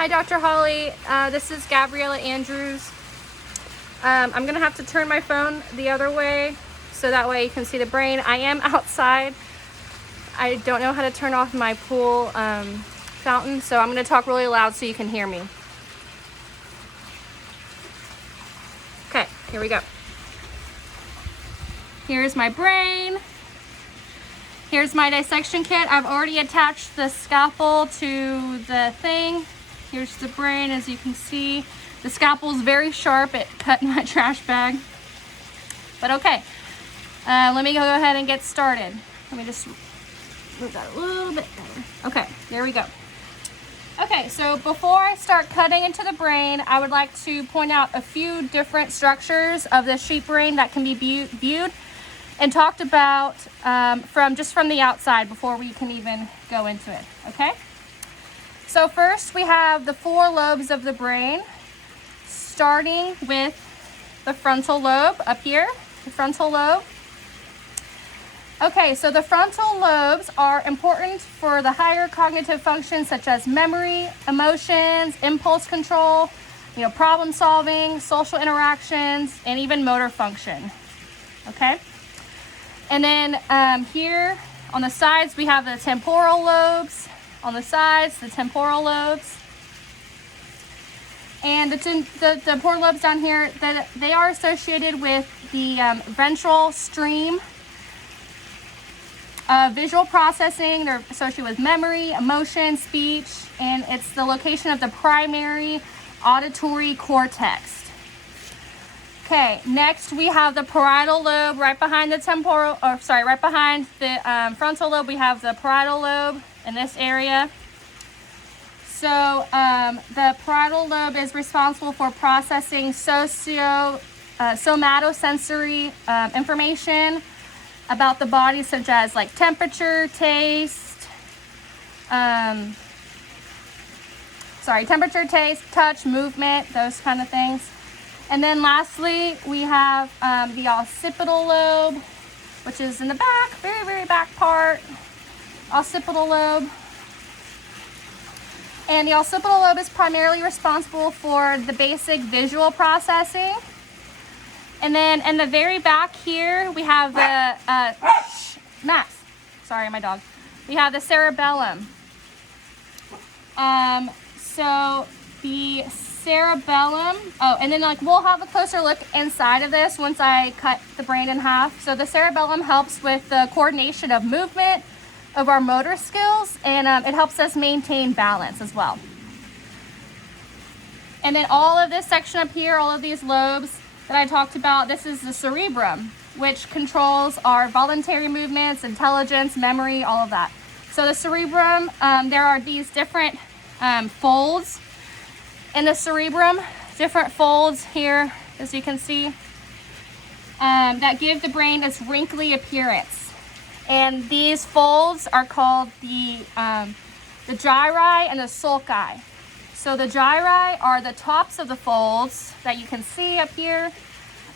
Hi, Dr. Holly. This is Gabriella Andrews. I'm gonna have to turn my phone the other way so that way you can see the brain. I am outside. I don't know how to turn off my pool fountain, so I'm gonna talk really loud so you can hear me. Okay, here we go. Here's my brain. Here's my dissection kit. I've already attached the scalpel to the thing. Here's the brain, as you can see. The scalpel is very sharp. It cut my trash bag. But okay, let me go ahead and get started. Let me just move that a little bit better. Okay, there we go. Okay, so before I start cutting into the brain, I would like to point out a few different structures of the sheep brain that can be viewed and talked about from the outside before we can even go into it, okay? So first we have the 4 lobes of the brain, starting with the frontal lobe up here, the frontal lobe. Okay, so the frontal lobes are important for the higher cognitive functions such as memory, emotions, impulse control, problem solving, social interactions, and even motor function, okay? And then here on the sides, we have the temporal lobes. On the sides, the temporal lobes. And the temporal lobes down here, they are associated with the ventral stream. Visual processing, they're associated with memory, emotion, speech, and it's the location of the primary auditory cortex. Okay, next we have the parietal lobe right behind the right behind the frontal lobe. We have the parietal lobe in this area. So the parietal lobe is responsible for processing somatosensory information about the body, such as like temperature, taste, touch, movement, those kind of things. And then lastly, we have the occipital lobe, which is in the back, very, very back part, occipital lobe. And the occipital lobe is primarily responsible for the basic visual processing. And then in the very back here, we have the, Max, sorry, my dog. We have the cerebellum. So the cerebellum, and then we'll have a closer look inside of this once I cut the brain in half. So the cerebellum helps with the coordination of movement, of our motor skills, and it helps us maintain balance as well. And then all of this section up here, all of these lobes that I talked about, this is the cerebrum, which controls our voluntary movements, intelligence, memory, all of that. So the cerebrum, there are these different folds in the cerebrum, different folds here, as you can see, that give the brain its wrinkly appearance. And these folds are called the gyri and the sulci. So the gyri are the tops of the folds that you can see up here,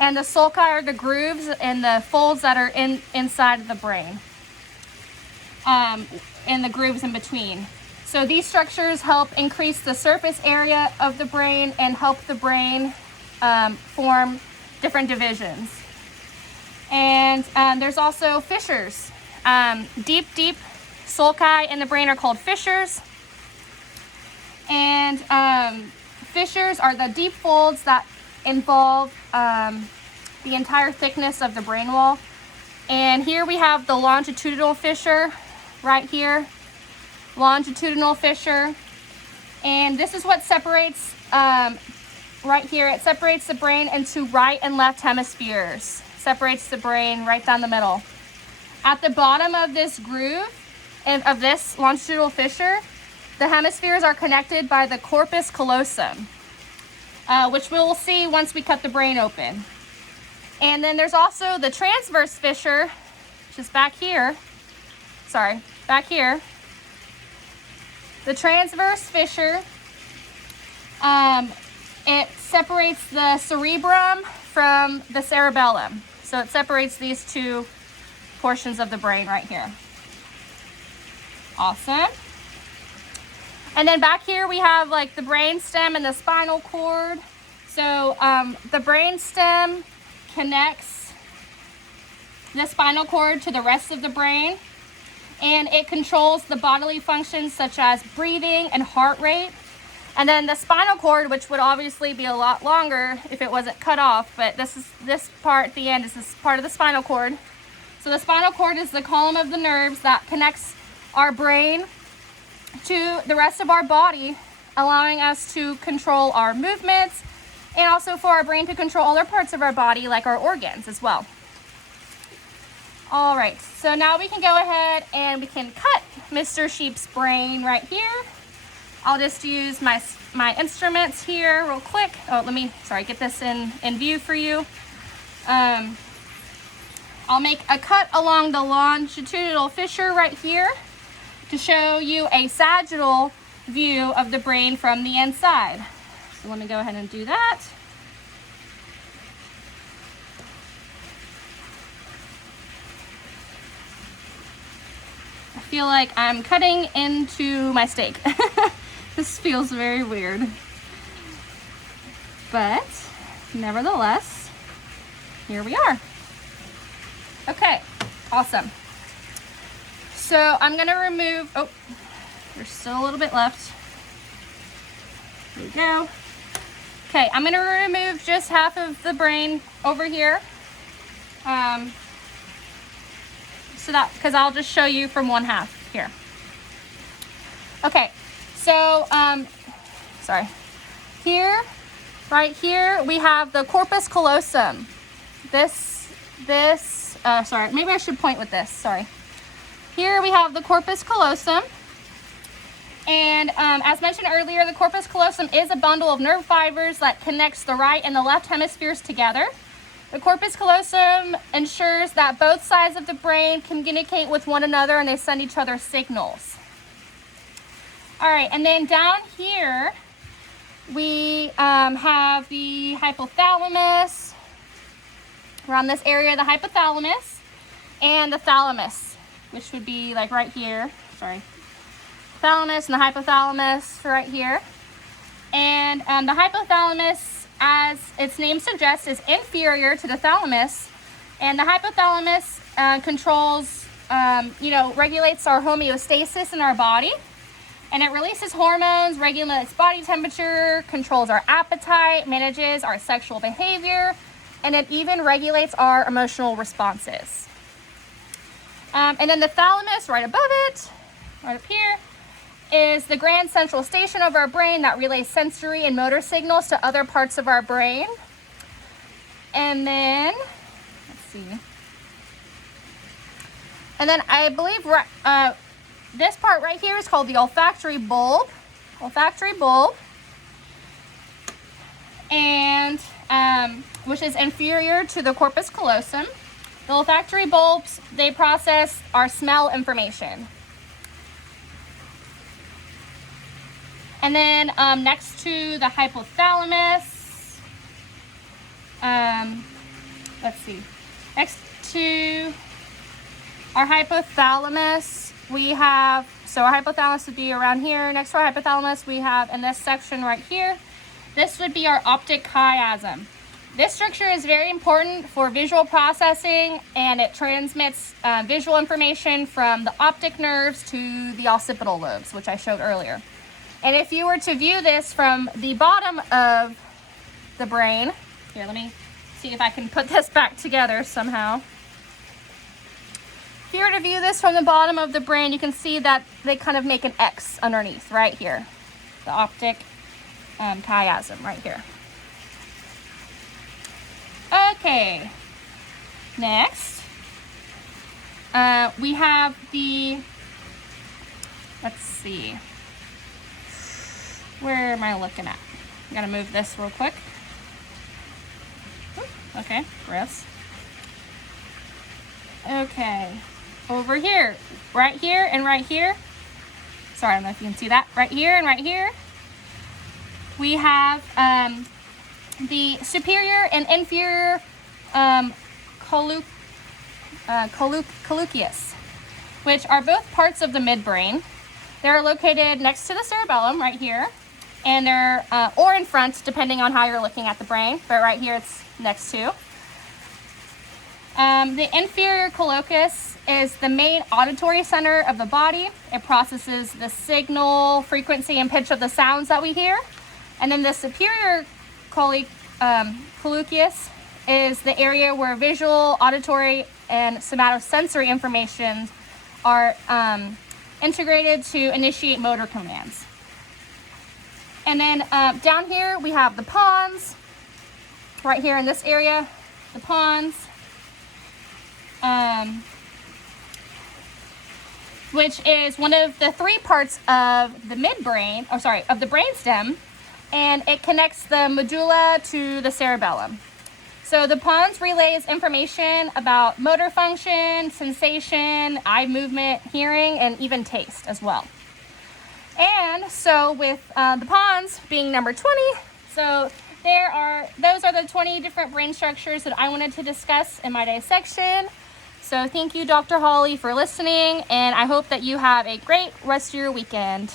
and the sulci are the grooves and the folds that are inside of the brain, and the grooves in between. So these structures help increase the surface area of the brain and help the brain form different divisions. And there's also fissures. Deep sulci in the brain are called fissures. And fissures are the deep folds that involve the entire thickness of the brain wall. And here we have the longitudinal fissure right here. Longitudinal fissure, and this is what separates right here. It separates the brain into right and left hemispheres. Separates the brain right down the middle. At the bottom of this groove and of this longitudinal fissure, the hemispheres are connected by the corpus callosum, which we will see once we cut the brain open. And then there's also the transverse fissure, which is back here. Back here. The transverse fissure, it separates the cerebrum from the cerebellum. So it separates these two portions of the brain right here. Awesome. And then back here we have like the brain stem and the spinal cord. So the brain stem connects the spinal cord to the rest of the brain, and it controls the bodily functions such as breathing and heart rate. And then the spinal cord, which would obviously be a lot longer if it wasn't cut off, but this part at the end is this part of the spinal cord. So the spinal cord is the column of the nerves that connects our brain to the rest of our body, allowing us to control our movements, and also for our brain to control other parts of our body, like our organs as well. All right, so now we can go ahead and we can cut Mr. Sheep's brain right here. I'll just use my instruments here real quick. Oh, let me, get this in view for you. I'll make a cut along the longitudinal fissure right here to show you a sagittal view of the brain from the inside. So let me go ahead and do that. I feel like I'm cutting into my steak. This feels very weird. But nevertheless, here we are. Okay, awesome. So I'm gonna remove, oh, there's still a little bit left. There we go. Okay, I'm gonna remove just half of the brain over here. Because I'll just show you from one half here. Okay, so, here, right here, we have the corpus callosum. Maybe I should point with this, sorry. Here we have the corpus callosum. And as mentioned earlier, the corpus callosum is a bundle of nerve fibers that connects the right and the left hemispheres together. The corpus callosum ensures that both sides of the brain communicate with one another and they send each other signals. All right, and then down here, we have the hypothalamus. Around this area, the hypothalamus and the thalamus, which would be like right here, thalamus and the hypothalamus right here. And the hypothalamus, as its name suggests, is inferior to the thalamus. And the hypothalamus controls, regulates our homeostasis in our body. And it releases hormones, regulates body temperature, controls our appetite, manages our sexual behavior, and it even regulates our emotional responses. And then the thalamus, right above it, right up here, is the grand central station of our brain that relays sensory and motor signals to other parts of our brain. And then, let's see. And then I believe this part right here is called the olfactory bulb. And which is inferior to the corpus callosum. The olfactory bulbs, they process our smell information. And then next to the hypothalamus, next to our hypothalamus, we have, so our hypothalamus would be around here. Next to our hypothalamus, we have in this section right here, this would be our optic chiasm. This structure is very important for visual processing, and it transmits visual information from the optic nerves to the occipital lobes, which I showed earlier. And if you were to view this from the bottom of the brain, here, let me see if I can put this back together somehow. If you were to view this from the bottom of the brain, you can see that they kind of make an X underneath right here. The optic chiasm right here. Okay, next we have the, let's see, where am I looking at? I'm gonna move this real quick. Okay, wrist. Okay, over here, right here and right here. Sorry, I don't know if you can see that. Right here and right here. We have the superior and inferior collucus, which are both parts of the midbrain. They're located next to the cerebellum right here, and they're, or in front, depending on how you're looking at the brain, but right here it's next to. The inferior colocus is the main auditory center of the body. It processes the signal, frequency, and pitch of the sounds that we hear. And then the superior colocus is the area where visual, auditory, and somatosensory information are integrated to initiate motor commands. And then down here we have the pons, right here in this area, the pons, which is one of the three parts of the midbrain, or sorry, of the brainstem, and it connects the medulla to the cerebellum. So the pons relays information about motor function, sensation, eye movement, hearing, and even taste as well. And so with the pons being number 20, so those are the 20 different brain structures that I wanted to discuss in my dissection. So thank you, Dr. Holly, for listening, and I hope that you have a great rest of your weekend.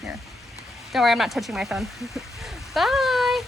Here. Don't worry, I'm not touching my phone. Bye.